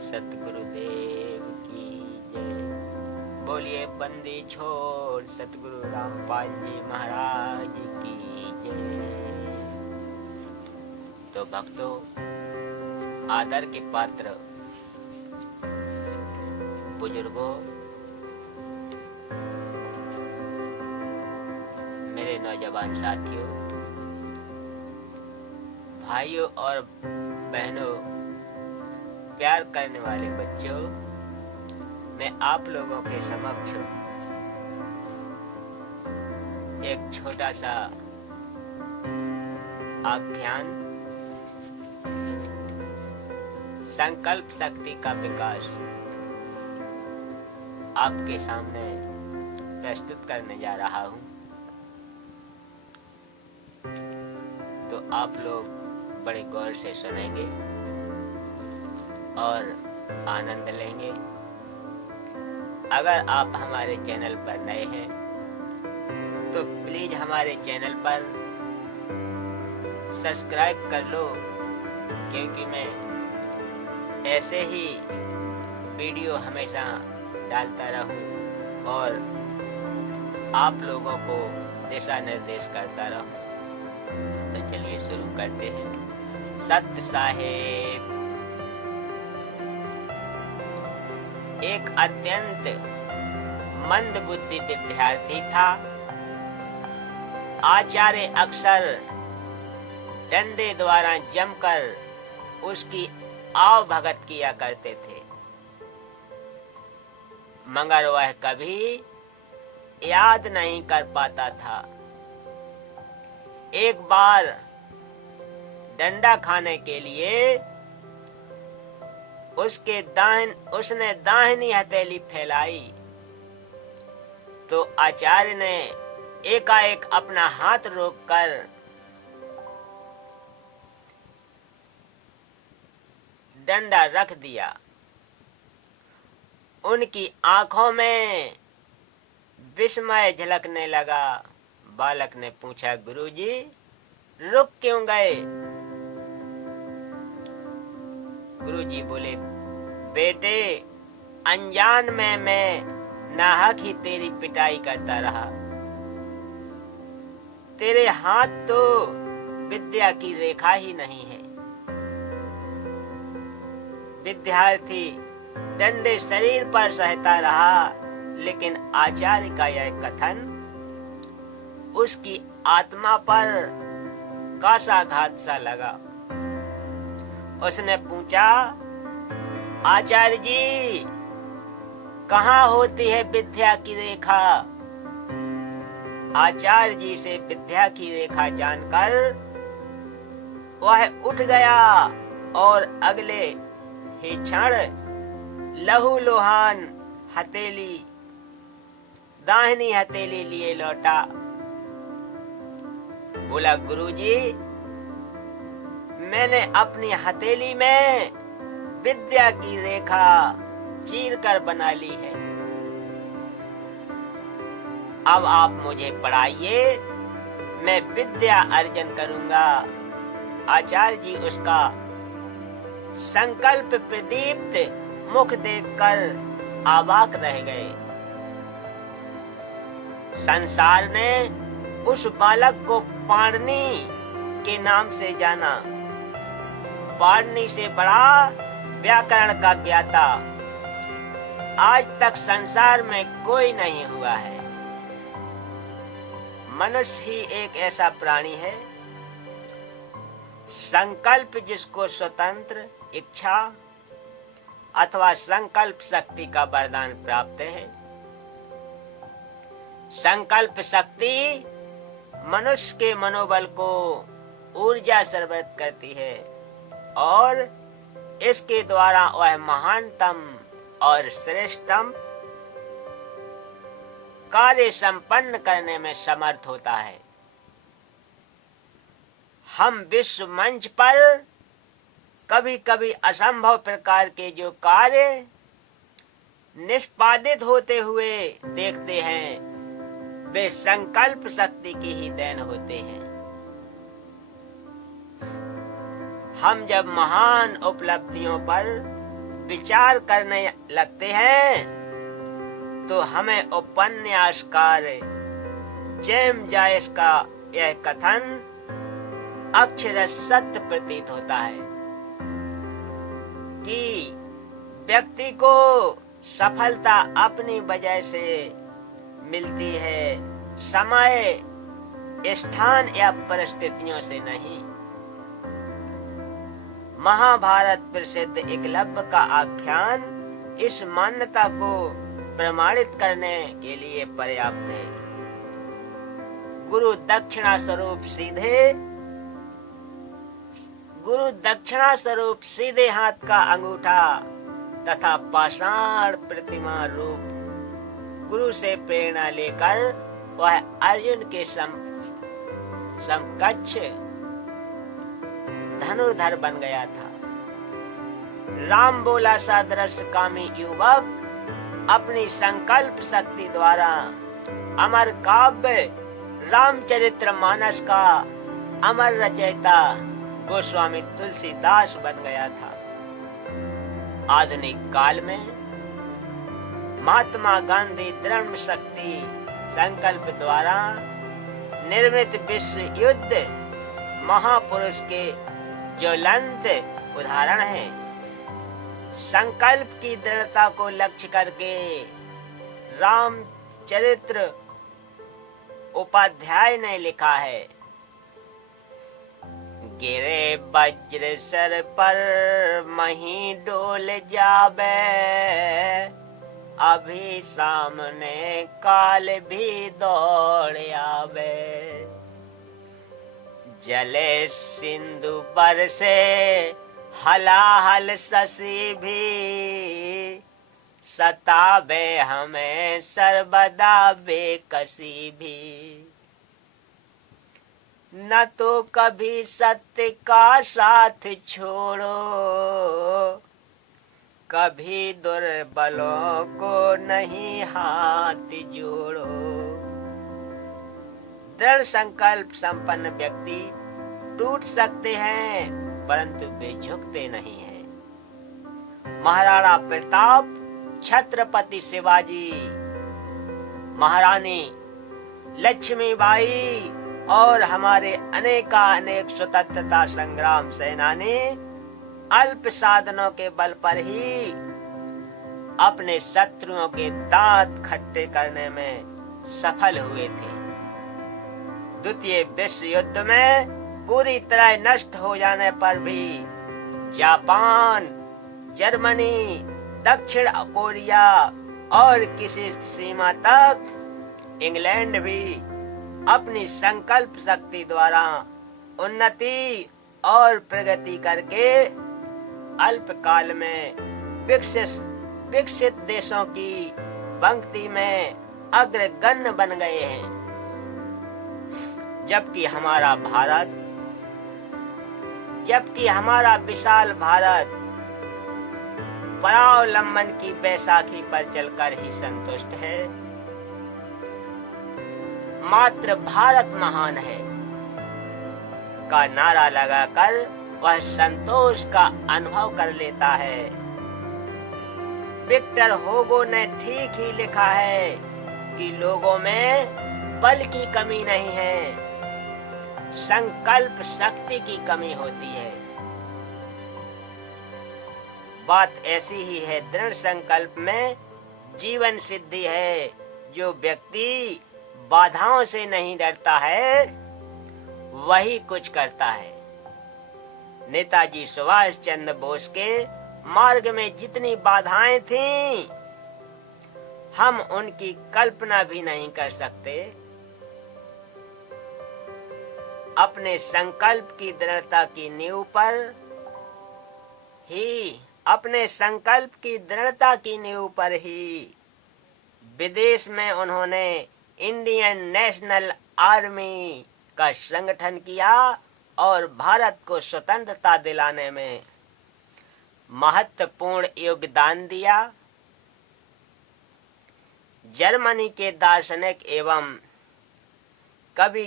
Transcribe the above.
सतगुरुदेव की जय। बोलिए बंदी छोड़ सतगुरु रामपाल जी महाराज की जय। तो भक्तों, आदर के पात्र बुजुर्गों, मेरे नौजवान साथियों, भाइयों और बहनों, प्यार करने वाले बच्चों, मैं आप लोगों के समक्ष एक छोटा सा आख्यान संकल्प शक्ति का विकास आपके सामने प्रस्तुत करने जा रहा हूं। तो आप लोग बड़े गौर से सुनेंगे और आनंद लेंगे। अगर आप हमारे चैनल पर नए हैं तो प्लीज हमारे चैनल पर सब्सक्राइब कर लो, क्योंकि मैं ऐसे ही वीडियो हमेशा डालता रहूं और आप लोगों को दिशा निर्देश करता रहूं। तो चलिए शुरू करते हैं। सत्य साहेब एक अत्यंत मंदबुद्धि विद्यार्थी था। आचार्य अक्सर डंडे द्वारा जमकर उसकी आवभगत किया करते थे, मगर वह कभी याद नहीं कर पाता था। एक बार डंडा खाने के लिए उसने दाहिनी हथेली फैलाई तो आचार्य ने एकाएक अपना हाथ रोककर डंडा रख दिया। उनकी आंखों में विस्मय झलकने लगा। बालक ने पूछा, गुरुजी, रुक क्यों गए? गुरुजी बोले, बेटे, अनजान में मैं नाहक ही तेरी पिटाई करता रहा। तेरे हाथ तो विद्या की रेखा ही नहीं है। विद्यार्थी डंडे शरीर पर सहता रहा, लेकिन आचार्य का यह कथन उसकी आत्मा पर काशाघात सा लगा। उसने पूछा, आचार्य जी, कहाँ होती है विद्या की रेखा? आचार्य जी से विद्या की रेखा जानकर वह उठ गया और अगले ही क्षण लहूलुहान हथेली, दाहिनी हथेली लिए लौटा। बोला, गुरुजी, मैंने अपनी हथेली में विद्या की रेखा चीर कर बना ली है। अब आप मुझे पढ़ाइए, मैं विद्या अर्जन करूंगा। आचार्य जी उसका संकल्प प्रदीप्त मुख देखकर अवाक रह गए। संसार ने उस बालक को पाणिनि के नाम से जाना। पाणिनि से बड़ा व्याकरण का ज्ञाता आज तक संसार में कोई नहीं हुआ है। मनुष्य ही एक ऐसा प्राणी है, संकल्प जिसको स्वतंत्र इच्छा अथवा संकल्प शक्ति का वरदान प्राप्त है। संकल्प शक्ति मनुष्य के मनोबल को ऊर्जा सर्वत करती है और इसके द्वारा वह महानतम और श्रेष्ठतम कार्य संपन्न करने में समर्थ होता है। हम विश्व मंच पर कभी कभी असंभव प्रकार के जो कार्य निष्पादित होते हुए देखते हैं, वे संकल्प शक्ति की ही देन होते हैं। हम जब महान उपलब्धियों पर विचार करने लगते हैं तो हमें उपन्यासकार जेम्स जॉयस का यह कथन अक्षरशः सत्य प्रतीत होता है कि व्यक्ति को सफलता अपनी वजह से मिलती है, समय, स्थान या परिस्थितियों से नहीं। महाभारत प्रसिद्ध एकलव्य का आख्यान इस मान्यता को प्रमाणित करने के लिए पर्याप्त है। गुरु दक्षिणा स्वरूप सीधे हाथ का अंगूठा तथा पाषाण प्रतिमा रूप गुरु से प्रेरणा लेकर वह अर्जुन के समकक्ष धनुर्धर बन गया था। राम बोला सदृश कामी युवक अपनी संकल्प शक्ति द्वारा अमर काव्य रामचरितमानस का अमर रचयिता गोस्वामी तुलसीदास बन गया था। आधुनिक काल में महात्मा गांधी दृढ़ शक्ति संकल्प द्वारा निर्मित विश्व युद्ध महापुरुष के ज्वलंत उदाहरण है। संकल्प की दृढ़ता को लक्ष्य करके रामचरित्र उपाध्याय ने लिखा है, गिरे वज्र सर पर मही डोल जावे, अभी सामने काल भी दौड़ आवे। जले सिंधु पर से हलाहल शशि भी, सतावे हमें सर्वदा बेकसी भी। न तो कभी सत्य का साथ छोड़ो, कभी दुर्बलों को नहीं हाथ जोड़ो। दृढ़ संकल्प संपन्न व्यक्ति टूट सकते हैं परंतु वे झुकते नहीं हैं। महाराणा प्रताप, छत्रपति शिवाजी, महारानी लक्ष्मीबाई और हमारे अनेक स्वतंत्रता संग्राम सेनानी अल्प साधनों के बल पर ही अपने शत्रुओं के दांत खट्टे करने में सफल हुए थे। द्वितीय विश्व युद्ध में पूरी तरह नष्ट हो जाने पर भी जापान, जर्मनी, दक्षिण कोरिया और किसी सीमा तक इंग्लैंड भी अपनी संकल्प शक्ति द्वारा उन्नति और प्रगति करके अल्पकाल में विकसित देशों की पंक्ति में अग्रगण्य बन गए हैं। जबकि हमारा विशाल भारत परावलंबन की बैसाखी पर चलकर ही संतुष्ट है। मात्र भारत महान है का नारा लगाकर वह संतोष का अनुभव कर लेता है। विक्टर हुगो ने ठीक ही लिखा है कि लोगों में बल की कमी नहीं है, संकल्प शक्ति की कमी होती है। बात ऐसी ही है, दृढ़ संकल्प में जीवन सिद्धि है। जो व्यक्ति बाधाओं से नहीं डरता है वही कुछ करता है। नेताजी सुभाष चंद्र बोस के मार्ग में जितनी बाधाएं थीं, हम उनकी कल्पना भी नहीं कर सकते। अपने संकल्प की दृढ़ता की नींव पर ही विदेश में उन्होंने इंडियन नेशनल आर्मी का संगठन किया और भारत को स्वतंत्रता दिलाने में महत्वपूर्ण योगदान दिया। जर्मनी के दार्शनिक एवं कवि